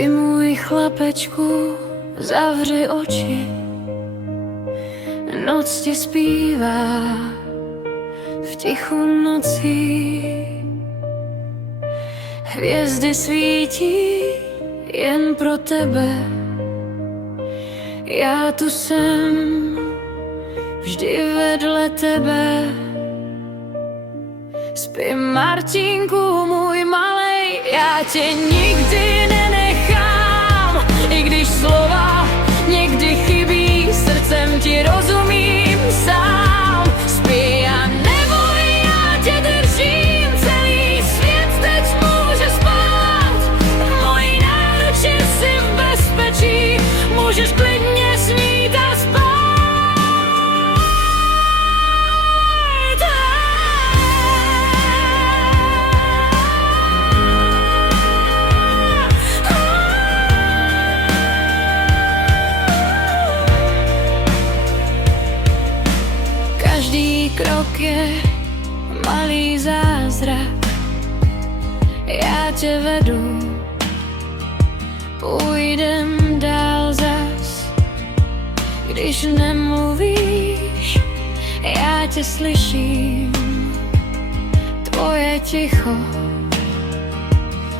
Spí můj chlapečku, zavři oči, noc ti zpívá v tichu nocí. Hvězdy svítí jen pro tebe, já tu jsem vždy vedle tebe. Spí Martinku, můj malej, já tě nikdy nenechám. I když slova někdy chybí, srdcem ti rozumím sám. Spí a neboj, já tě držím, celý svět teď může spát. V mojí náruči jsi v bezpečí, můžeš klidně snít a spát. Každý krok je malý zázrak, já tě vedu, půjdem dál zas. Když nemluvíš, já tě slyším, tvoje ticho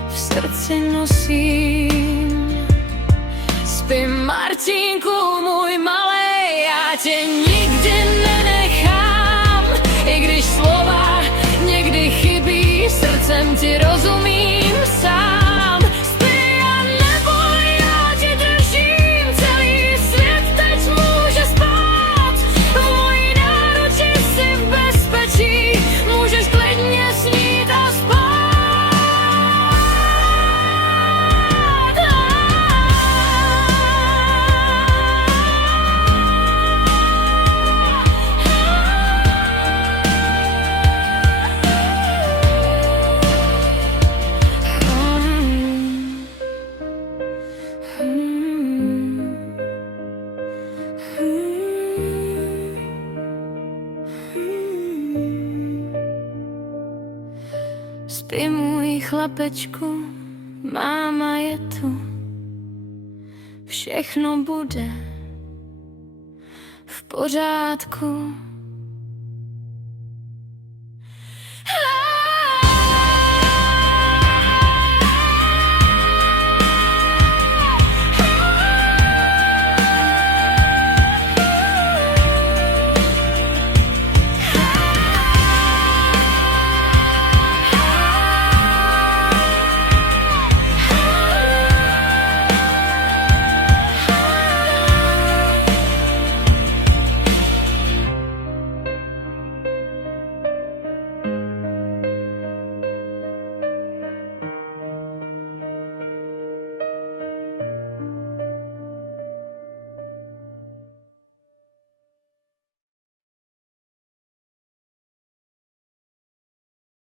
v srdci nosím. Spí Martinku, můj malej, já tě nikdy nenechám. I když slova někdy chybí, srdcem ti rozumím sám. Spí a neboj, já tě držím, celý svět teď může spát. V mojí náruči jsi v bezpečí, můžeš klidně snít a spát. Spí můj chlapečku, máma je tu, všechno bude v pořádku.